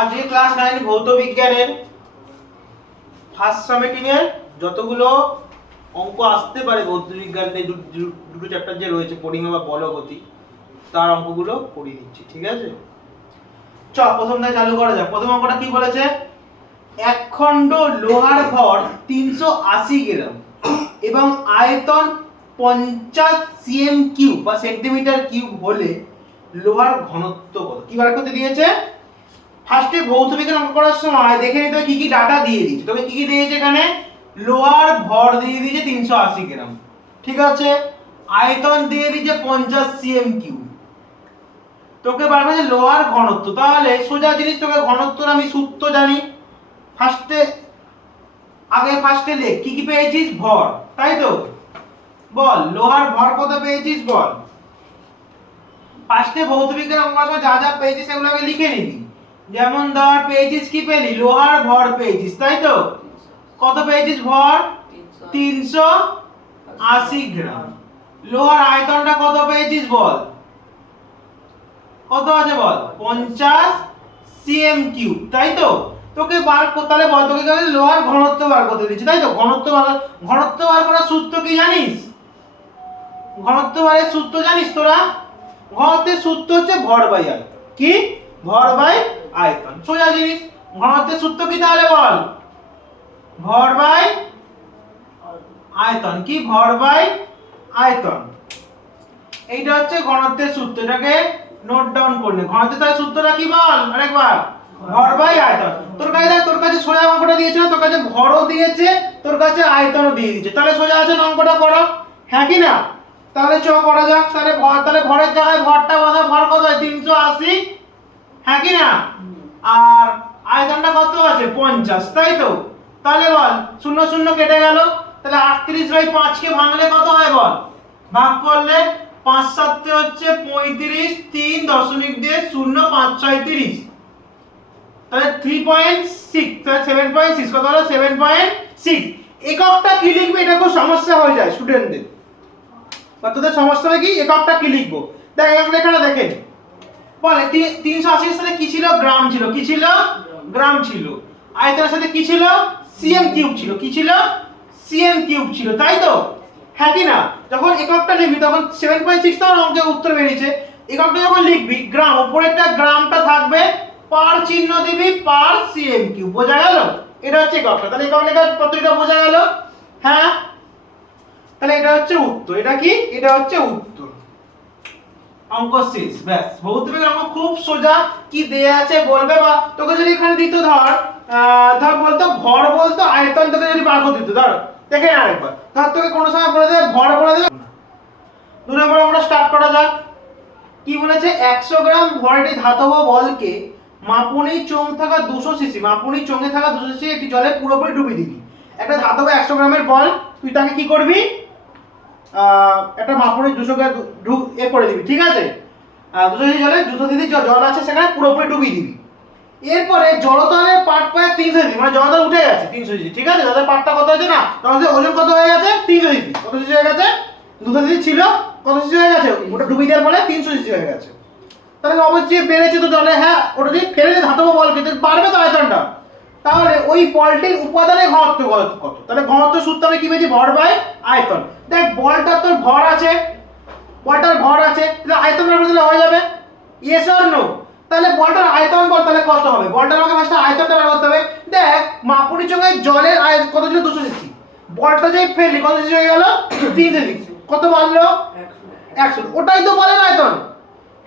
আজকে ক্লাস 9 ভৌত বিজ্ঞানের ফার্স্ট সামেটিং এর যতগুলো অঙ্ক আসতে পারে ভৌত বিজ্ঞানের দুটো চ্যাপ্টার যে রয়েছে পরিমেয় বা বলগতি তার অঙ্কগুলো করিয়ে দিচ্ছি, ঠিক আছে? প্রথম থেকে চালু করা যাক। প্রথম অঙ্কটা কি বলেছে? এক খণ্ড লোহার ভর 380 গ্রাম এবং আয়তন 50 সিএম কিউব বা সেন্টিমিটার কিউব হলে লোহার ঘনত্ব কত? কি বার করতে দিয়েছে? ফার্স্টে ভৌত বিজ্ঞান অঙ্ক করার সময় দেখে নিতে হবে কি কি ডাটা দিয়ে দিয়েছে। তোকে কি কি দিয়েছে এখানে? লোহার ভর দিয়ে দিয়েছে 380 গ্রাম, ঠিক আছে? আয়তন দিয়ে দিয়েছে 50 সিএম কিউব। তোকে বার করছে লোহার ঘনত্ব। তাহলে সোজা জিনিস, তোকে ঘনত্বর আমি সূত্র জানি। ফার্স্টে লেখ কি কি পেয়েছিস? ভর, তাই তো? বল লোহার ভর কত পেয়েছিস বল। ফার্স্টে ভৌত বিজ্ঞান অঙ্ক করার সময় যা যা পেয়েছিস সেগুলো আগে লিখে নিবি। যেমন ধর পেয়েছিস কি পেলি? লোহার ভর পেয়েছিস, তাই তো? কত পেয়েছিস ভর? 380 গ্রাম। লোহার আয়তনটা কত পেয়েছিস বল? কত আছে বল? 50 সিএম কিউব, তাই তো? তোকে বার করতে হলে বল, তোকে লোহার ঘনত্ব বার করতে দিচ্ছি, তাই তো? ঘনত্ব বার করার সূত্র কি জানিস? ঘনত্ব বারের সূত্র জানিস তোরা? ঘনত্বের সূত্র হচ্ছে ভর বাই আয়তন। কি? ভর বাই আয়তন। সোজা জিনিস। ঘনত্বের সূত্র কি তাহলে বল? ভর বাই আয়তন। কি? ভর বাই আয়তন। এইটা হচ্ছে ঘনত্বের সূত্র। এটাকে নোট ডাউন করে নে। ঘনত্বের সূত্রটা কি বল আরেকবার? ভর বাই আয়তন। তোর কাছে সোজা অঙ্কটা দিয়েছে না? তোর কাছে ভরও দিয়েছে, তোর কাছে আয়তনও দিয়ে দিয়েছে। তাহলে সোজা আছে অঙ্কটা করো, হ্যাঁ কি না? তাহলে চ করা যাক। তাহলে ভরের জায়গায় ভরটা বসা, ভর কত হয়? 380, হ্যাঁ কি না? আর আয়তনটা কত আছে? 50, তাই তো? তাহলে বল 0 0 কেটে গেল। তাহলে 38/5 কে ভাঙলে কত হয় বল? ভাগ করলে 5 7 হচ্ছে 35, 3 দশমিক দিয়ে 0 5 6 30। তাহলে 3.6, তাহলে 7.6 কত হলো? 7.6। এককটা কি লিখবে? এটা খুব সমস্যা হয়ে যায় স্টুডেন্টদের। বা তোদের সমস্যা হবে কি এককটা কি লিখবো। দেখ একক লেখাটা দেখেন। বলে 380 এর সাথে কি ছিল? গ্রাম ছিল। কি ছিল? গ্রাম ছিল। আয়তনের সাথে কি ছিল? সিএম কিউব ছিল। কি ছিল? সিএম কিউব ছিল, তাই তো? হ্যাঁ কি না? যখন এককটা লিখবি তখন 7.6 তো অঙ্কের উত্তর বেরিয়েছে। এককটা যখন লিখবি গ্রাম, উপরেরটা গ্রামটা থাকবে, পার চিহ্ন দিবি, পার সিএম কিউব। বোঝা গেল? এটা হচ্ছে এককটা। তাহলে একক লেখার পদ্ধতিটা বোঝা গেল? হ্যাঁ। তাহলে এটা হচ্ছে উত্তর। এটা কি? এটা হচ্ছে উত্তর। অঙ্ক শেষ, ব্যাস। ভৌত বিজ্ঞান অঙ্ক খুব সোজা। কি দেয়া আছে বলবে, বা তোকে যদি এখানে দিত ধর বলতো ভর, বলতো আয়তন, তোকে যদি বার করে দিত, ধর দেখে আরেকবার। ধর তোকে কোনো সময় বলে দেবে ভর, বলে দেবে। 2 নম্বর আমরা স্টার্ট করা যাক। কি বলেছে? 100 গ্রাম ভরের ধাতব বলকে মাপনী চোঙ থাকা 200 সিসি, মাপনী চোঙে থাকা 200 সিসি একটি জলে পুরোপুরি ডুবিয়ে দিবি। একটা ধাতব 100 গ্রামের বল, তুই তাকে কি করবি? একটা মাপনী 200 গ্রাম করে দিবি, ঠিক আছে? 200 সিসি জলে 200 সিসি জল আছে সেখানে পুরোপুরি ডুবিয়ে দিবি। এরপরে জলতলের পাট পায় 300 সিসি, মানে জলতল উঠে গেছে 300 সিসি, ঠিক আছে? জলের পাটটা কত হয়েছে না? তাহলে ওজন কত হয়ে গেছে? 300 সিসি। কত সিসি হয়ে গেছে? 200 সিসি ছিল, কত সিসি হয়ে গেছে? ওটা ডুবিয়ে দেওয়ার ফলে 300 সিসি হয়ে গেছে। তাহলে অবশ্যই বেড়েছে তো জলে। হ্যাঁ, ওটা যদি ফেলে দিয়ে ধাতব বল কিন্তু বাড়বে তো আয়তনটা। তাহলে ওই বলটির উপাদানের ঘনত্ব কত? তাহলে ঘনত্ব সূত্র আমি কি পেয়েছি? ভর বাই আয়তন। দেখ বলটার তোর ভর আছে, বলটার ভর আছে, তাহলে আয়তন বের করলে হয়ে যাবে। Yes or no? তাহলে বলটার আয়তন বল, তাহলে কত হবে? বলটার আমাকে ফার্স্ট আয়তনটা বের করতে হবে। দেখ মাপুনি চোঙে জলের কত ছিল? 200 সিসি। বলটা যে ফেললি কত সিসি হয়ে গেল? 300 সিসি। কত বাড়লো? 100। ওটাই তো বলের আয়তন,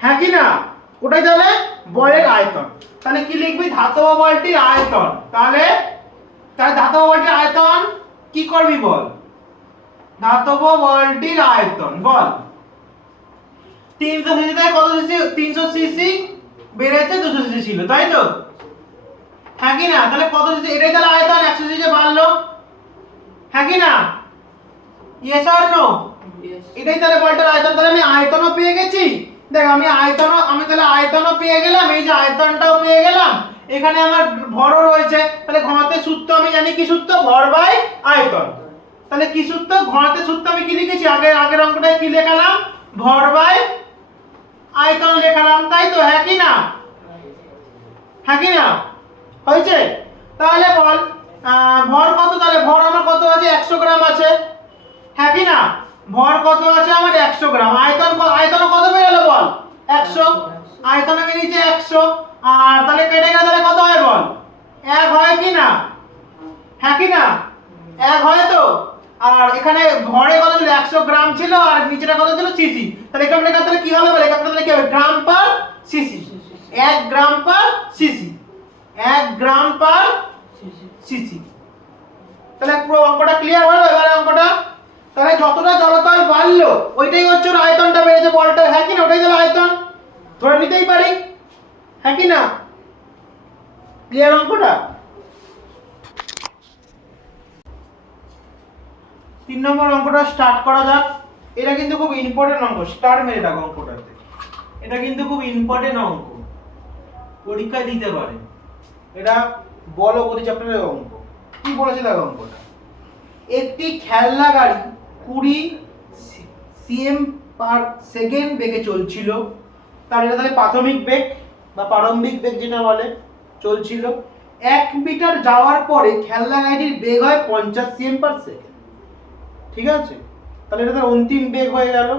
হ্যাঁ কি না? ওটাই তাহলে বলের আয়তন। তাহলে কি লিখবি? ধাতব বলটির আয়তন। তাহলে ধাতব বলটির আয়তন কি করবি বল? ধাতব বলটির আয়তন বল। 300 সিসি থেকে কত সিসি? 300 সিসি বেড়েছে, 200 সিসি ছিল, তাই তো? হ্যাঁ কি না? তাহলে কত সিসি? এটাই তাহলে আয়তন, 100 সিসি বাড়লো, হ্যাঁ কি না? Yes or no? এটাই তাহলে বলটার আয়তন। তাহলে আমি আয়তনও পেয়ে গেছি। দেখ আমি তাহলে আয়তনও পেয়ে গেলাম, এই যে আয়তনটাও পেয়ে গেলাম, এখানে আমার ভরও রয়েছে। তাহলে ঘনত্বের সূত্র আমি জানি, কি সূত্র? ভর বাই আয়তন। তাহলে কি সূত্র? ঘনত্বের সূত্র আমি কি লিখেছি? আগের অঙ্কটায় কি লেখালাম? ভর বাই আয়তন লেখালাম, তাই তো? হ্যাঁ কি না? হ্যাঁ কি না? হয়েছে? তাহলে বল ভর কত, তাহলে ভর আমার কত আছে, 100 গ্রাম আছে, হ্যাঁ কি না? ভর কত আছে আমার 100 গ্রাম। আয়তন কত বেরোলো বল, 100। আয়তন বেরিয়েছে 100, আর তাহলে কেটে গেলে তাহলে কত হয় বল, 1 হয় কি না? হ্যাঁ কি না? 1 হয় তো। আর এখানে ভরে কত ছিল, 100 গ্রাম ছিল, আর নিচেটা কত ছিল, সিসি। তাহলে এখানে তাহলে কি হবে বলে, এখানে তাহলে কি হবে, গ্রাম পার সিসি। 1 গ্রাম পার সিসি, 1 গ্রাম পার সিসি। তাহলে পুরো অঙ্কটা ক্লিয়ার হলো এবারে অঙ্কটা। তাহলে যতটা জড়তার বাড়লো ওইটাই হচ্ছে ওর আয়তনটা বেড়েছে বলটা, হ্যাঁ কি না? ওটাই তাহলে আয়তন ধরে নিতেই পারি, হ্যাঁ কি না? ক্লিয়ার অঙ্কটা? 3 নম্বর অঙ্কটা স্টার্ট করা যাক। এটা কিন্তু খুব ইম্পর্টেন্ট অঙ্ক, স্টার মেরে রাখো অঙ্কটাতে। এটা কিন্তু খুব ইম্পর্টেন্ট অঙ্ক, পরীক্ষায় দিতে পারে। এটা বলো গতি চ্যাপ্টারের অঙ্ক। কি বলেছে দেখো অঙ্কটা, একটি খেলনা গাড়ি 20 সিএম পার সেকেন্ড বেগে চলছিল। তার এটা তাহলে প্রাথমিক বেগ বা প্রারম্ভিক বেগ যেটা বলে, চলছিল। 1 মিটার যাওয়ার পরে খেলনা গাড়িটির বেগ হয় 50 সিএম পার সেকেন্ড, ঠিক আছে? তাহলে এটা তার অন্তিম বেগ হয়ে গেল।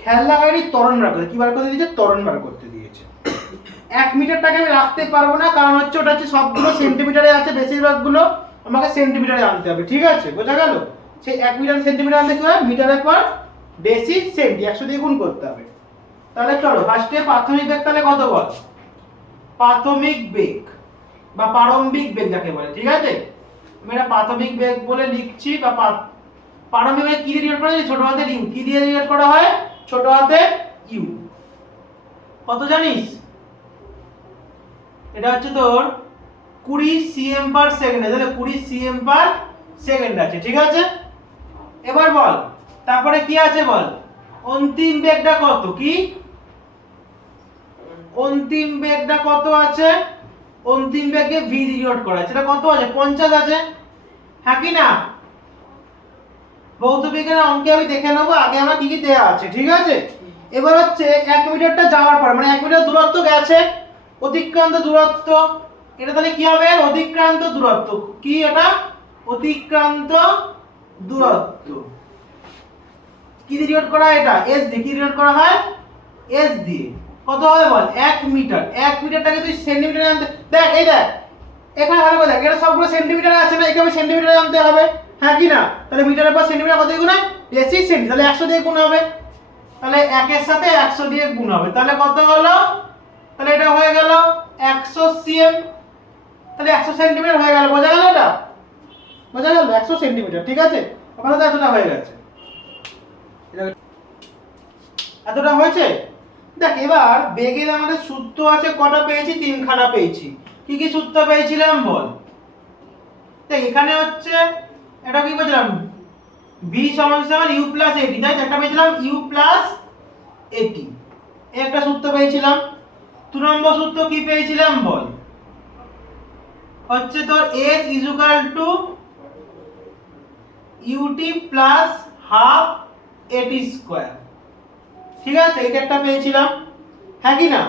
খেলনা গাড়ির ত্বরণ বার করতে, কি বার করতে দিয়েছে, ত্বরণ বার করতে দিয়েছে। 1 মিটারটাকে আমি রাখতে পারবো না, কারণ হচ্ছে ওটা হচ্ছে সবগুলো সেন্টিমিটারে আছে, বেশিরভাগগুলো আমাকে সেন্টিমিটারে আনতে হবে, ঠিক আছে? বোঝা গেল? সেই 1 মিটার সেন্টিমিটার আনতে কি হয়, মিটারের পর ডেসি সেন্টি 100 দিয়ে গুণ করতে হবে। তাহলে চলো ফার্স্টে প্রাথমিক বেগ তাহলে কত বল, প্রাথমিক বেগ বা প্রারম্ভিক বেগ যাকে বলে, ঠিক আছে? আমি এটা প্রাথমিক বেগ বলে লিখছি। বা প্রারম্ভিক বেগ কি দিয়ে ডিনোট করা হয়, ছোট হাতের ইউ। কি দিয়ে ডিনোট করা হয়, ছোট হাতের ইউ। কত জানিস? এটা হচ্ছে তোর 20 সিএম পার সেকেন্ড, তাহলে 20 সিএম পার সেকেন্ড আছে, ঠিক আছে? এবার বল তারপরে কি আছে বল, অন্তিম বেগটা কত, কি অন্তিম বেগটা কত আছে, অন্তিম বেগে ভি ডিনোট করা আছে, এটা কত আছে, 50 আছে, হ্যাঁ কি না? ভৌত বিজ্ঞানের অঙ্কে আমি দেখে নেবো আগে আমার কি কি দেয়া আছে, ঠিক আছে? এবার হচ্ছে 1 মিটারটা যাওয়ার পর, মানে 1 মিটার দূরত্ব গেছে, অতিক্রান্ত দূরত্ব, এটা তাহলে কি হবে, অতিক্রান্ত দূরত্ব। কি এটা, অতিক্রান্ত দূরত্ব। কি দিয়ে ডিনোট করা হয়, এটা এস দিয়ে। কি ডিনোট করা হয়, এস দিয়ে। কত হবে বল, 1 মিটার। 1 মিটারটাকে তুই সেন্টিমিটারে আনতে, দেখ এই দেখ এখানে ভালো করে দেখ, এটা সবগুলো সেন্টিমিটারে আছে না, একে আমি সেন্টিমিটারে আনতে হবে, হ্যাঁ কি না? তাহলে মিটারের পর সেন্টিমিটার কত দিয়ে গুণ হয়, বেশি সেন্টি, তাহলে 100 দিয়ে গুণ হবে। তাহলে 1 এর সাথে 100 দিয়ে গুণ হবে, তাহলে কত হলো, তাহলে এটা হয়ে গেল 100 সিএম। তাহলে 100 সেন্টিমিটার হয়ে গেল, বোঝা গেল? এটা বোঝা গেল, 100 সেন্টিমিটার, ঠিক আছে? ওখানে তো এতটা হয়ে গেছে, এতটা হয়েছে। দেখ এবার বেগের আমাদের সূত্র আছে কটা পেয়েছি, 3খানা পেয়েছি। কি কি সূত্র পেয়েছিলাম বল, দেখ এখানে হচ্ছে এটা কি বলছিলাম, v সমান সমান u প্লাস এটি, তাই একটা পেয়েছিলাম u প্লাস এটি, এই একটা সূত্র পেয়েছিলাম। 2 নম্বর সূত্র কি পেয়েছিলাম বল, হচ্ছে তোর s is equal two ut plus half এটি স্কয়ার, ঠিক আছে? এটা একটা পেয়েছিলাম, হ্যাঁ কি না?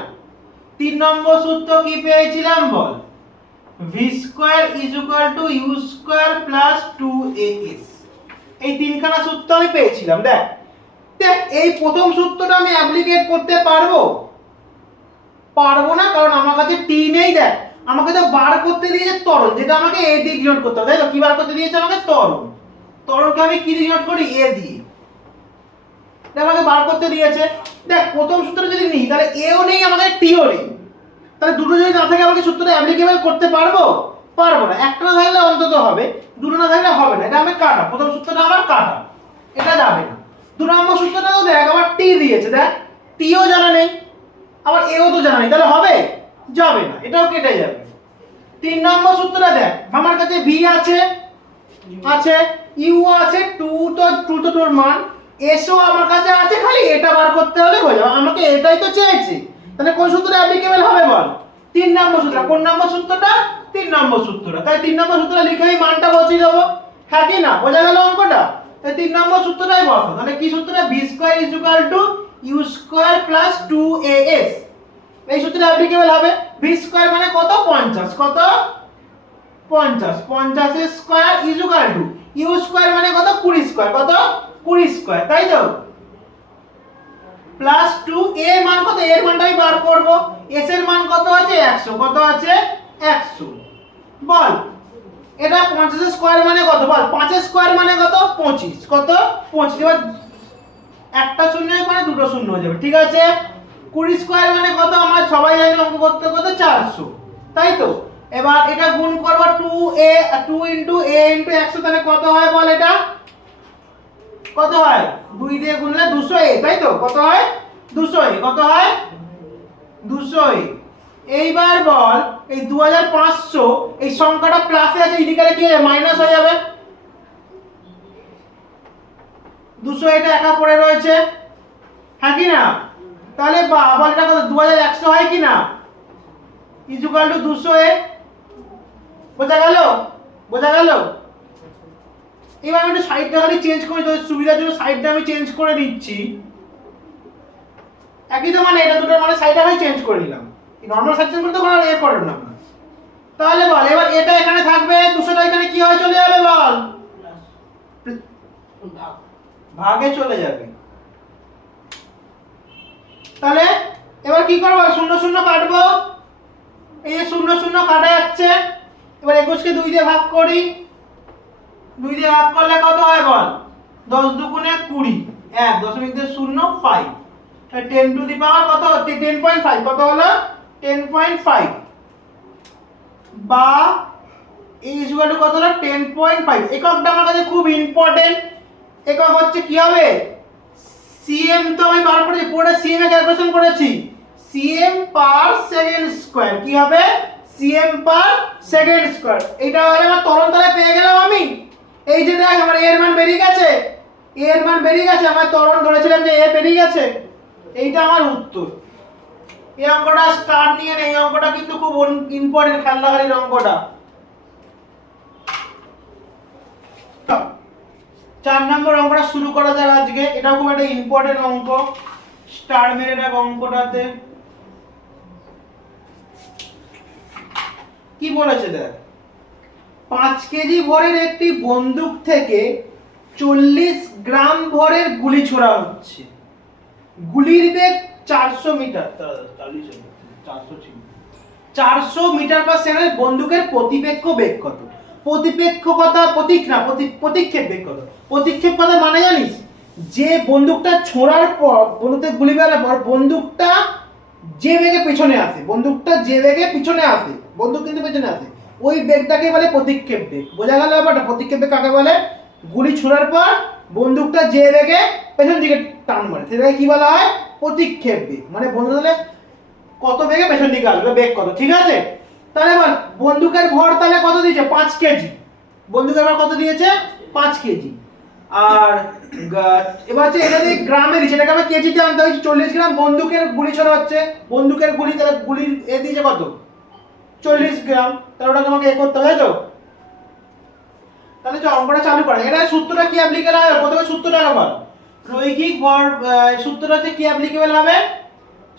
3 নম্বর সূত্র কি পেয়েছিলাম বল, v square is equal two u square plus 2as। এই 3খানা সূত্র আমি পেয়েছিলাম। দেখ দেখ এই প্রথম সূত্রটা আমি অ্যাপ্লিকেট করতে পারবো না, কারণ আমার কাছে টি নেই। দেখ আমাকে তো বার করতে দিয়েছে ত্বরণ, যেটা আমাকে এ দিয়ে ডিনোট করতে হবে, তাই তো? কি বার করতে দিয়েছে আমাকে, ত্বরণ। ত্বরণকে আমি কি ডিনোট করি, এ দিয়ে। দেখ আমাকে বার করতে দিয়েছে। দেখ প্রথম সূত্রটা যদি নিই তাহলে এও নেই, আমাদের টিও নেই, তাহলে দুটো যদি না থাকে আমাকে সূত্রটা অ্যাপ্লিকেবল করতে পারবো না। একটা না থাকলে অন্তত হবে, দুটো না থাকলে হবে না। এটা আমি কাটা, প্রথম সূত্রটা আমার কাটা, এটা যাবে না। 2 নম্বর সূত্রটা তো দেখ আমার টি দিয়েছে, দেখ টিও জানা নেই, আবার এও তো জানা নেই, তাহলে হবে, যাবে না, এটাও কেটে যাবে। 3 নম্বর সূত্রটা দেখ আমার কাছে ভি আছে, ইউ আছে, 2 তো তোর মান, এসও আমার কাছে আছে, খালি এটা বার করতে হলে হয়ে যাবে। আমাকে এটাই তো চেয়েছে, তাহলে কোন সূত্রটা অ্যাপ্লিকেবল হবে বল, 3 নম্বর সূত্র। কোন নম্বর সূত্রটা, 3 নম্বর সূত্রটা। তাই 3 নম্বর সূত্রটা লিখে আমি মানটা বসিয়ে দেবো, হ্যাঁ কি না? বোঝা গেল অঙ্কটা? তাই 3 নম্বর সূত্রটাই বসো। তাহলে কি সূত্রটা, v square is equal two u square plus 2as। এই সূত্রটা অ্যাপ্লিকেবল হবে। ভি স্কয়ার মানে কত 50, কত 50, 50 এর square is equal to u square মানে কত 20 স্কয়ার, কত 20 স্কয়ার, তাই তো প্লাস 2 এ এর মান কত, এর মানটা আমি বার করব, এস এর মান কত আছে 100, কত আছে 100। বল এটা 50 এর স্কয়ার মানে কত, বল 5 এর স্কয়ার মানে কত 25, কত 25। এবার একটা শূন্য মানে দুটো শূন্য হয়ে যাবে, ঠিক আছে। 20 স্কয়ার মানে কত, আমরা সবাই জানি অঙ্ক করতে কত 400, তাই তো। এবার এটা গুণ করব 2a 2 ইনটু a ইনটু 100, তাহলে কত হয় বল, এটা কত হয় 2 দিয়ে গুণলে 200a, তাই তো কত হয় 200a, কত হয় 200a। এইবার বল এই 2500 এই সংখ্যাটা প্লাসে আছে, এদিকে কি মাইনাস হয়ে যাবে, 200 এটা একা পড়ে রয়েছে, হ্যাঁ কি না। তাহলে বল এটা কত 2100 হয় কি না, ইজ ইকুয়াল টু 200a। বোঝা গেল, বোঝা গেল। এবার আমি একটু সাইডটা খালি চেঞ্জ করে তোর সুবিধার জন্য সাইডটা আমি চেঞ্জ করে দিচ্ছি। একই তো মানে এটা দুটোর মানে সাইডটা আমি চেঞ্জ করে নিলাম, এই নরমাল সাইড চেঞ্জ করতে কোনো এর করে না। তাহলে বল এবার এটা এখানে থাকবে, 200টা এখানে কি হয় চলে যাবে বল, ভাগে চলে যাবে। তাহলে এবার কি করব, শূন্য শূন্য কাটবো, এই যে শূন্য শূন্য কাটা যাচ্ছে। এবার 21 কে 2 দিয়ে ভাগ করি, 2 দিয়ে ভাগ করলে কত হয় বল, 10 দুগুণে 20, 1.05, 10 টু দি পাওয়ার কত 10.5, কত হলো 10.5, বা ইজ ইকুয়াল টু কত হলো 10.5। এককটা আমার কাছে খুব ইম্পর্টেন্ট, একক হচ্ছে কি হবে সিএম, তো আমি বার করেছি পুরো সিএম এ ক্যালকুলেশন করেছি, সিএম পার সেকেন্ড স্কয়ার, কি হবে সিএম পার সেকেন্ড স্কয়ার। এটা হলে আমার ত্বরণ তাহলে পেয়ে গেলাম আমি। এই যে দেখ আমার এর মান বেরিয়ে গেছে, এর মান বেরিয়ে গেছে, আমার ত্বরণ ধরেছিলাম যে এ বেরিয়ে গেছে, এইটা আমার উত্তর। এই অঙ্কটা স্টার নিয়ে নেই, এই অঙ্কটা কিন্তু খুব ইম্পর্টেন্ট, খেয়াল রাখার এই অঙ্কটা। 4 নম্বর অঙ্কটা শুরু করা যাক আজকে, এটা খুব একটা ইম্পর্টেন্ট অঙ্ক, স্টার মেরে দেখ অঙ্কটাতে কি বলেছে দেখ। 5 কেজি ভরের একটি বন্দুক থেকে 40 গ্রাম ভরের গুলি ছোড়া হচ্ছে, গুলির বেগ 400 মিটার, 400 মিটার পার সেকেন্ডে, বন্দুকের প্রতিপেক্ষ বেগ কত। প্রতিপেক্ষ কথা প্রতিক্ষেপ বেগ কত, প্রতিক্ষেপ কথা মানে জানিস, যে বন্দুকটা ছোড়ার পর বন্দুকতে গুলি বেরার পর বন্দুকটা যে বেগে পেছনে আসে, বন্দুকটা যে বেগে পিছনে আসে, বন্দুক কিন্তু পেছনে আসে, ওই বেগটাকে বলে প্রতিক্ষেপ বেগ। বোঝা গেল ব্যাপারটা, প্রতিক্ষেপ বেগ কাকে বলে, গুলি ছোড়ার পর বন্দুকটা যে বেগে পেছন দিকে টান মারে সেটাকে কি বলা হয় প্রতিক্ষেপ বেগ। মানে বন্দুক তাহলে কত বেগে পেছন দিকে আসবে, বেগ কত, ঠিক আছে। তাহলে বল বন্দুকের ভর তাহলে কত দিয়েছে 5 কেজি, বন্দুকের ভর কত দিয়েছে 5 কেজি। আর এবার হচ্ছে এটা যদি গ্রামে দিচ্ছে, এটাকে আমি কেজিতে আনতে হচ্ছে, 40 গ্রাম বন্দুকের গুলি ছোড়া হচ্ছে, বন্দুকের গুলি তাহলে গুলির এ দিয়েছে কত 40 গ্রাম, তাহলে ওটাকে আমাকে এ করতে হবে তো। তাহলে যে অঙ্কটা চালু করা, এটা সূত্রটা কি অ্যাপ্লিকেবল হবে, প্রথমে সূত্রটা বল। রৈখিক ভর সূত্রটা হচ্ছে কি অ্যাপ্লিকেবল হবে,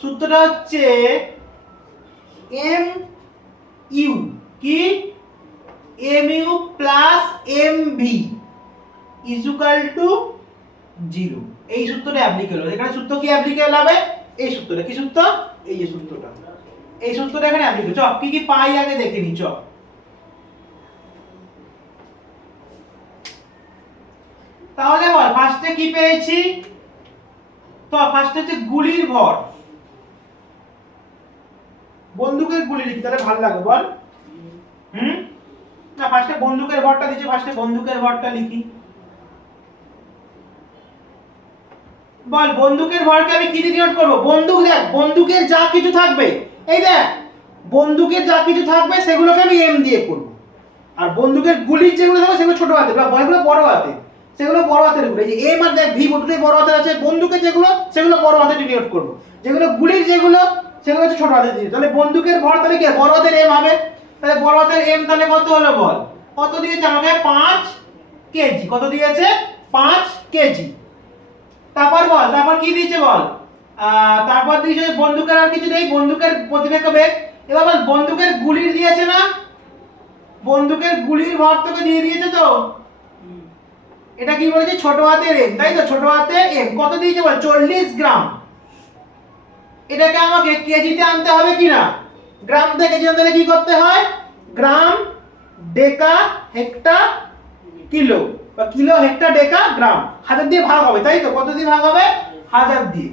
সূত্রটা হচ্ছে এম ইউ, কি M U plus M V is equal to 0। এই সূত্রটা অ্যাপ্লিকেবল, এখানে সূত্র কি অ্যাপ্লিকেবল হবে, এই সূত্রটা, কি সূত্র, এই যে সূত্রটা, এই সূত্রটা এখানে অ্যাপ্লিকেবল। চ কি কি পাই আগে দেখে নি, চ। তাহলে বল ফার্স্টে কি পেয়েছি, তো ফার্স্টে হচ্ছে গুলির ভর, বন্দুকের গুলি লিখি তাহলে ভালো লাগে বল। না ফার্স্টে বন্দুকের ভরটা দিয়েছে, ফার্স্টে বন্দুকের ভরটা লিখি। বল বন্দুকের ভরকে আমি কি দিয়ে নোট করব, বন্দুক দেখ বন্দুকের যা কিছু থাকবে, এই দেখ বন্দুকের যা কিছু থাকবে সেগুলোকে আমি এম দিয়ে করব, আর বন্দুকের গুলি যেগুলো থাকবে সেগুলো ছোট হাতে বা বয়গুলো বড় হাতে, সেগুলো বড় হাতের গুলো, এই যে এম আর দেখ ভি দুটোই বড় হাতের আছে, বন্দুকের যেগুলো সেগুলো বড় হাতে ডিনোট করব, যেগুলো গুলির যেগুলো সেগুলো হচ্ছে ছোট হাতে দিয়ে। তাহলে বন্দুকের ভর তাহলে কি বড় হাতের এম হবে, তাহলে বড় হাতের এম তাহলে কত হলো বল, কত দিয়েছে আমাকে 5 কেজি, কত দিয়েছে 5 কেজি। তারপর বল তারপর কি দিয়েছে বল, তারপর দিয়েছে বন্দুকের আর কিছু নেই, বন্দুকের প্রতিপক্ষ বেগ। এবার বল বন্দুকের গুলির দিয়েছে না, বন্দুকের গুলির ভর তোকে দিয়ে দিয়েছে তো। এটা কি বলেছে ছোট হাতের এম, তাই তো, ছোট হাতের এম কত দিয়েছে বল 40 গ্রাম। এটাকে আমাকে কেজিতে আনতে হবে কিনা, গ্রাম থেকে কেজি আনতে কি করতে হয়, গ্রাম ডেকা হেক্টর কিলো, বা কিলো হেক্টর ডেকা গ্রাম, 1000 দিয়ে ভাগ হবে, তাই তো। কত দিয়ে ভাগ হবে, 1000 দিয়ে।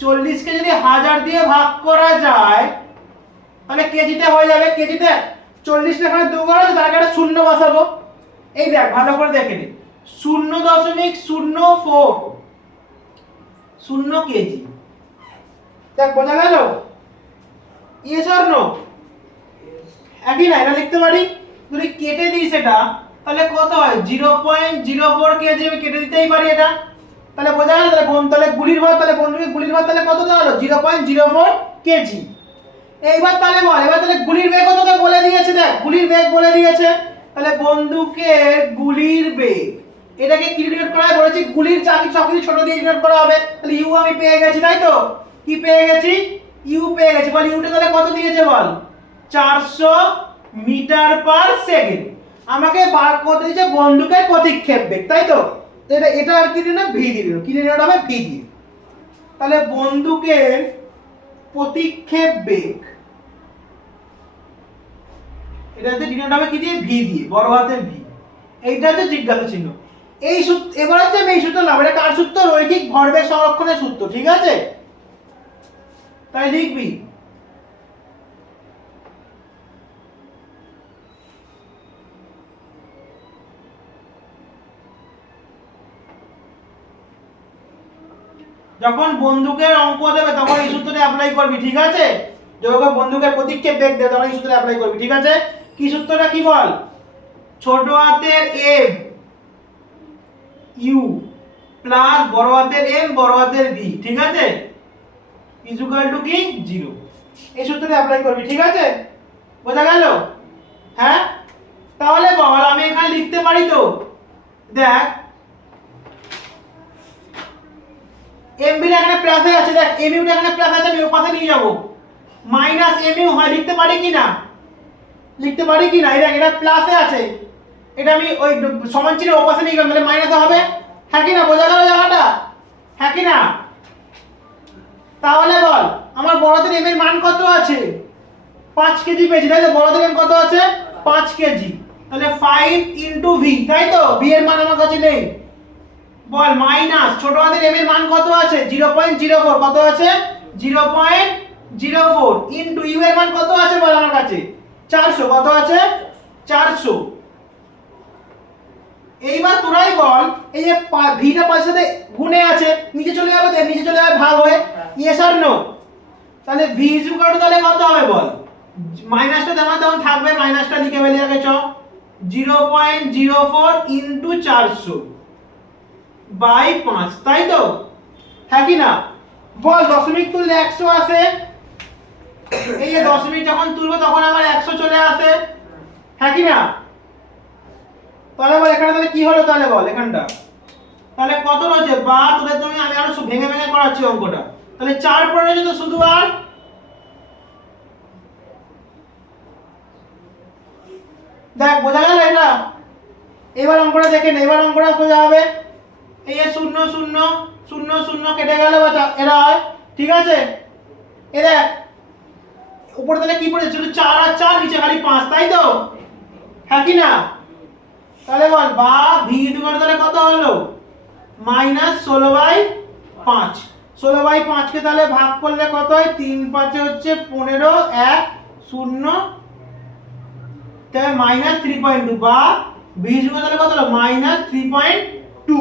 40 কে যদি 1000 দিয়ে ভাগ করা যায় তাহলে কেজিতে হয়ে যাবে। কেজিতে 40 এখানে দুবার আছে, তার একটা শূন্য বসাবো। এই দেখ ভালো করে দেখে নে, 0.04 0 কেজি। দেখ বোঝা গেল, ইয়েস অর নো, একই না। এটা লিখতে পারি, যদি কেটে দিই সেটা তাহলে কত হয় 0.04 কেজি, আমি কেটে দিতেই পারি এটা। তাহলে বোঝা গেল, তাহলে গুলির ভর, তাহলে বন্ধুকে গুলির ভর তাহলে কত দাঁড়ালো 0.04 কেজি। এইবার তাহলে বল, এবার তাহলে গুলির বেগ তোকে বলে দিয়েছে, দেখ গুলির বেগ বলে দিয়েছে, তাহলে বন্দুকের গুলির বেগ এটাকে কি ডিনোট করা হয় বলেছি, গুলির চাকি সবকিছু ছোট দিয়ে ডিনোট করা হবে। তাহলে ইউ আমি পেয়ে গেছি, তাই তো, কি পেয়ে গেছি, ইউ পেয়ে গেছি। বল ইউটা তাহলে কত দিয়েছে বল 400 মিটার পার সেকেন্ড। আমাকে বার করতে দিয়েছে বন্দুকের প্রতিক্ষেপ বেগ, তাই তো। এটা আর কি দিন ভি দিয়ে দিল, কি ডিনোট হবে ভি দিয়ে। তাহলে বন্দুকের প্রতিক্ষেপ বেগ এটা হচ্ছে ডিনোট হবে কি দিয়ে, ভি দিয়ে, বড় হাতের ভি। এইটা হচ্ছে জিজ্ঞাসা চিহ্ন। এই সূত্র, এবার হচ্ছে আমি এই সূত্র নাম, এটা কার সূত্র, রৈখিক ভরবেগ সংরক্ষণের সূত্র, ঠিক আছে। তাই লিখবি যখন বন্দুকের অঙ্ক দেবে তখন এই সূত্রটা অ্যাপ্লাই করবি, ঠিক আছে। যখন বন্দুকের প্রতিক্ষেপ বেগ দেবে তখন এই সূত্রটা অ্যাপ্লাই করবি, ঠিক আছে। কি সূত্রটা কি বল, ছোট হাতের এম ইউ প্লাস বড় হাতের এম বড় হাতের ভি, ঠিক আছে, ইকুয়াল টু কি 0। এই সূত্রটা অ্যাপ্লাই করবি, ঠিক আছে, বোঝা গেল। হ্যাঁ, তাহলে বল আমি এখানে লিখতে পারি তো, দেখ এমবি এখানে প্লাসে আছে, দেখ এমইউ এখানে প্লাস আছে, আমি ওর পাশে নিয়ে যাব, মাইনাস এমইউ হয়, লিখতে পারি কি না, লিখতে পারি কি না, এই দেখ এটা প্লাসে আছে, এটা আমি ওই সমান চিহ্নের ওর পাশে নিয়ে গেলাম, তাহলে মাইনাসে হবে, হ্যাঁ কি না, বোঝা গেল জায়গাটা, হ্যাঁ কি না। তাহলে বল আমার বড়দের এম এর মান কত আছে 5 কেজি পেয়েছি, তাই তো, বড়দের এম কত আছে 5 কেজি, তাহলে 5 ইনটু ভি, তাই তো, ভি এর মান আমার কাছে নেই। বল মাইনাস ছোট হাতের এম এর মান কত আছে 0.04, কত আছে 0.04 ইনটু ইউ এর মান কত আছে বল আমার কাছে 400, কত আছে 400। এইবার তোরাই বল, এই যে ভিটা পাঁচের সাথে গুণে আছে, নিচে চলে যাবে, নিচে চলে যাবে ভাগ হয়ে, ইয়েস অর নো। তাহলে ভি ইকুয়াল টু তাহলে কত হবে বল, মাইনাসটা দেওয়া তখন থাকবে, মাইনাসটা লিখে ফেলে আগে চ, 0.04 ইনটু 400 বাই 5, তাই তো, হ্যাঁ কি না। বল দশমিক তুললে 100 আসে, এই যে দশমিক যখন তুলবো তখন আমার 100 চলে আসে, হ্যাঁ কি না। তাহলে বল এখানে তাহলে কি হলো, তাহলে বল এখানটা তাহলে কত রয়েছে, বা তোদের তুমি আমি আরো ভেঙে ভেঙে করাচ্ছি অঙ্কটা, তাহলে 4 পড়ে রয়েছে তো শুধু, আর দেখ বোঝা গেল এটা। এবার অঙ্কটা দেখেন, এবার অঙ্কটা সোজা হবে, এই যে 0 0 0 0 কেটে গেল বাচ্চা, এরা হয়, ঠিক আছে। এ দেখ উপরে তাহলে কি পড়েছে, শুধু 4 আর 4, নিচে খালি 5, তাই তো, হ্যাঁ কি না। তাহলে বল বা ভি ইকুয়াল তাহলে কত হলো -16/5, 16/5 কে তাহলে ভাগ করলে কত হয়, 3 5 হচ্ছে 15, 1 0, তাহলে -3.2, বা ভি ইকুয়াল তাহলে কত হলো -3.2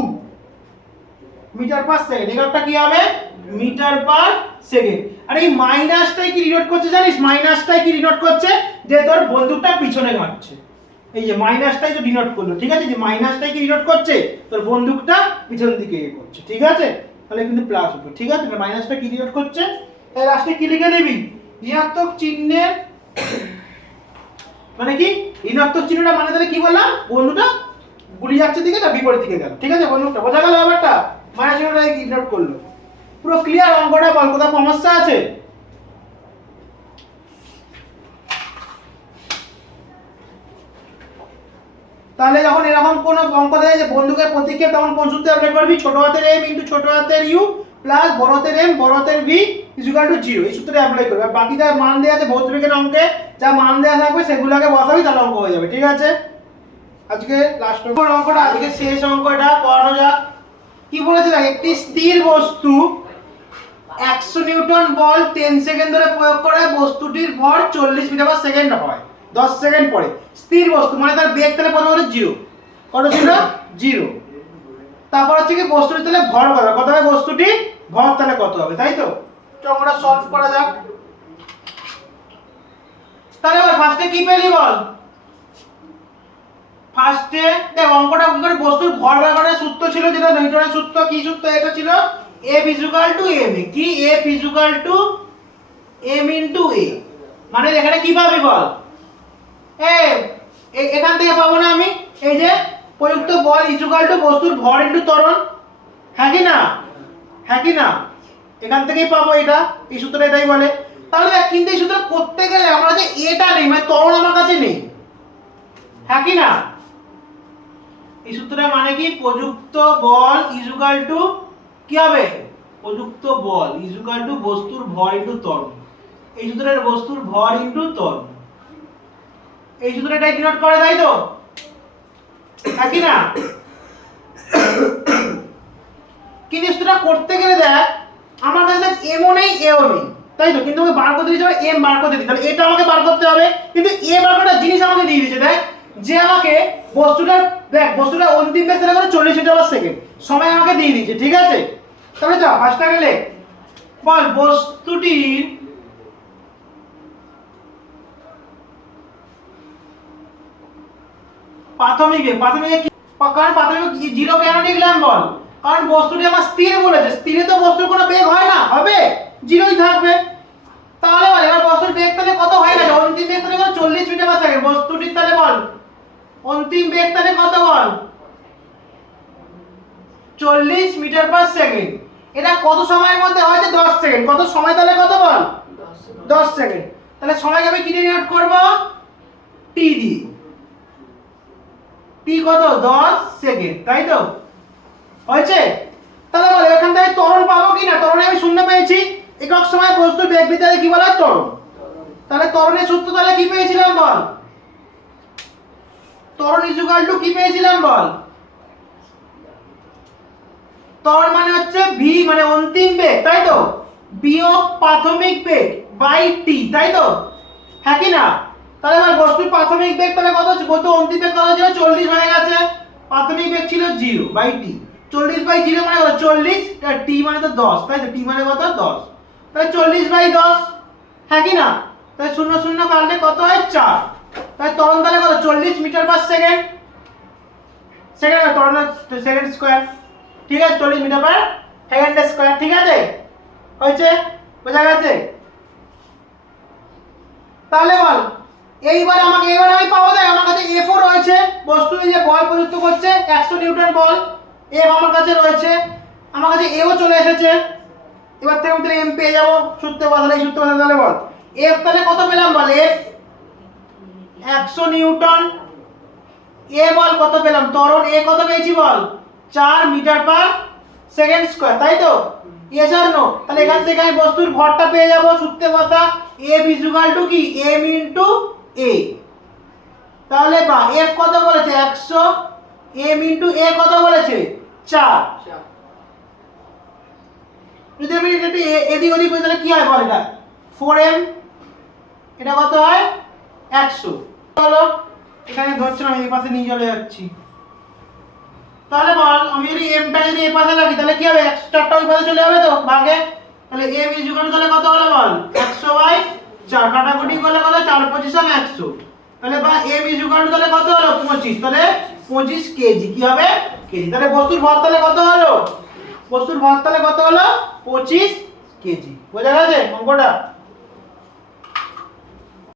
মিটার পার সেকেন্ড। এগুলোটা কি হবে মিটার পার সেকেন্ড। আর এই মাইনাসটাই কি ডিনোট করছে জানিস, মাইনাসটাই কি ডিনোট করছে, যে তোর বন্দুকটা পিছনে ঘাটছে, এই যে মাইনাসটাই তো ডিনোট করলো, ঠিক আছে, যে মাইনাসটাই কি ডিনোট করছে, তোর বন্দুকটা পিছন দিকে এ করছে, ঠিক আছে, তাহলে কিন্তু প্লাস হবে, ঠিক আছে, মাইনাসটা কি ডিনোট করছে, এই লাস্টে কি লিখে দিবি, ঋণাত্মক চিহ্নের মানে কি, ঋণাত্মক চিহ্নটা মানে তাহলে কি বললাম, বন্ধুটা গুলি যাচ্ছে দিকে না বিপরীত দিকে গেল, ঠিক আছে, বন্ধুটা বোঝা গেল ব্যাপারটা, মাইনাস চিহ্নটা কি ডিনোট করলো। পুরো ক্লিয়ার অঙ্কটা বল, কোথাও সমস্যা আছে? তাহলে যখন এরকম কোন অঙ্ক দেয় যে বন্দুকের প্রতীকে তখন কোন সূত্র অ্যাপ্লাই করবি? ছোট হাতের m ইনটু ছোট হাতের u প্লাস বড় হাতের m বড় হাতের v ইকুয়াল টু 0, এই সূত্রটা অ্যাপ্লাই করবি। আর বাকি যা মান দেয়া আছে ভৌতবিজ্ঞান অঙ্কে যা মান দেয়া থাকবে সেগুলোকে বসাবি, তাহলে অঙ্ক হয়ে যাবে। ঠিক আছে, আজকে লাস্ট অঙ্কটা, আজকে শেষ অঙ্কটা করানো যাক। কি বলেছে দেখ, একটি স্থির বস্তু 100 নিউটন বল 10 সেকেন্ড ধরে প্রয়োগ করে বস্তুটির ভর 40 মিটার পার সেকেন্ড হয় 10 সেকেন্ড পরে। স্থির বস্তু মানে তার বেগ তাহলে কত হবে? 0। কত ছিল? 0। তারপর হচ্ছে কি বস্তুটির তাহলে ভর কত হবে? বস্তুটি ভর তাহলে কত হবে, তাই তো? চলো আমরা সলভ করা যাক। তাহলে ফার্স্টে কি পেলি বল? ফার্স্টে দেখ অঙ্কটা কি করে বস্তুর ভর বের করার সূত্র ছিল, যেটা নিউটনের সূত্র। কি সূত্র এটা ছিল? F equal to m। কি F equal to m into a। মানে এখানে কি পাবি বল? এখান থেকে পাবো না আমি, এই যে প্রযুক্ত বল ইকুয়াল টু বস্তুর ভর ইনটু ত্বরণ। হ্যাঁ কি না? হ্যাঁ কি না? এখান থেকেই পাবো এটা, এই সূত্রটা এটাই বলে। তাহলে দেখ কিন্তু এই সূত্র করতে গেলে আমরা যে এটা নেই, মানে ত্বরণ আমার কাছে নেই। হ্যাঁ কি না? এই সূত্রটা মানে কি? প্রযুক্ত বল ইকুয়াল টু কি হবে? প্রযুক্ত বল ইকুয়াল টু বস্তুর ভর ইনটু ত্বরণ। এই সূত্রের বস্তুর ভর ইনটু ত্বরণ, এই সূত্রটা ডিনোট করে, তাই তো? হ্যাঁ কি না? কিন্তু এই সূত্রটা করতে গেলে দেখ আমার কাছে দেখ m ও নেই a ও নেই, তাই তো? কিন্তু আমাকে বার করতে দিতে হবে m বার করতে দিতে হবে, এটা আমাকে বার করতে হবে। কিন্তু a বার করার জিনিস আমাকে দিয়ে দিয়েছে, দেখ যে আমাকে বস্তুটার বস্তুটার অন্তিম বেগ তাহলে 40 মিটার পার সেকেন্ড সময় আমাকে দিয়ে দিয়েছে। ঠিক আছে, তাহলে যা ফার্স্টটা গেলে বল বস্তুটির প্রাথমিক বেগ, কারণ প্রাথমিক 0 কেন লিখলাম বল? কারণ বস্তুটি আমার স্থির বলেছে, স্থিরে তো বস্তুর কোনো বেগ হয় না, হবে 0ই থাকবে। তাহলে বল এবার বস্তুর বেগ তাহলে কত হয়ে গেছে? অন্তিম বেগ তাহলে 40 মিটার পার সেকেন্ড। বস্তুটির তাহলে বল অন্তিম বেগ তাহলে কত বল? 40 মিটার পার সেকেন্ড। এটা কত সময়ের মধ্যে হয়েছে? 10 সেকেন্ড। কত সময় তাহলে কত বল? 10 সেকেন্ড। তাহলে সময়কে আমি কি দিয়ে ডিনোট করব? t দিয়ে। t কত? 10 সেকেন্ড, তাই তো? হয়েছে? তাহলে বল এখান থেকে ত্বরণ পাবো কি না? ত্বরণে আমি শূন্য পেয়েছি, একক সময় বস্তুর বেগ বিদ্যাতে কি বলা হয়? ত্বরণ। তাহলে ত্বরণের সূত্র তাহলে কি পেয়েছিলাম বল? ত্বরণ ইকুয়াল টু কি পেয়েছিলাম বল? ত্বরণ মানে হচ্ছে v মানে অন্তিম বেগ, তাই তো? বিয়োগ প্রাথমিক বেগ বাই t, তাই তো? হ্যাঁ কি না? তাহলে এবার বস্তুর প্রাথমিক বেগ তাহলে কত? বস্তুর অন্তিম বেগ কত ছিল? 40 হয়ে গেছে। প্রাথমিক বেগ ছিল 0 বাই t। 40 বাই 0 মানে কত? 40। আর t মানে তো 10, তাই তো? t মানে কত? 10। তাহলে 40 বাই 10। হ্যাঁ কি না? তাহলে 0 0 কাটলে কত হয়? 4। তাহলে ত্বরণ তাহলে কত? 40 মিটার পার সেকেন্ড। সেকেন্ড ত্বরণ সেকেন্ড স্কয়ার। ঠিক আছে, 40 মিটার পার সেকেন্ড স্কয়ার। ঠিক আছে, হয়েছে? বোঝা গেছে? তাহলে বল এইবার আমি পাবো, দেখ আমার কাছে F ও রয়েছে, বস্তু এই যে বল প্রযুক্ত করছে 100 নিউটন বল, F আমার কাছে রয়েছে, আমার কাছে A ও চলে এসেছে। এবার থেকে আমি তাহলে M পেয়ে যাবো সূত্রে বসালে। এই সূত্রে বসালে তাহলে বল F তাহলে কত পেলাম বল? F 100 newton. A বল কত পেলাম? ত্বরণ A কত পেয়েছি বল? 4 মিটার পার সেকেন্ড স্কয়ার, তাই তো? Yes or no? তাহলে এখান থেকে আমি বস্তুর ভরটা পেয়ে যাব সূত্রে বসা F ইকুয়াল টু কি? m into a। তাহলে বা F কত বলেছে? 100, m ইনটু a কত বলেছে? 4। যদি আমি এটা এদিক ওদিক করি তাহলে কি হয় বল? এটা 4m, এটা কত হয়? 100। চলো এখানে ধরছিলাম, এই পাশে নিয়ে চলে যাচ্ছি। তাহলে বল আমি যদি m টা যদি এই পাশে রাখি তাহলে কি হবে? 104টা ওই পাশে চলে যাবে তো ভাগে। তাহলে m ইকুয়াল টু তাহলে কত হলো বল? 100 বাই 4, কাটাকুটি করলে কত? 4 25 100। তাহলে বা m ইকুয়াল টু তাহলে কত হলো? 25। তাহলে 25 কেজি কি হবে? কেজি। তাহলে বস্তুর ভর তাহলে কত হলো? বস্তুর ভর তাহলে কত হলো? 25 কেজি। বোঝা গেছে অঙ্কটা?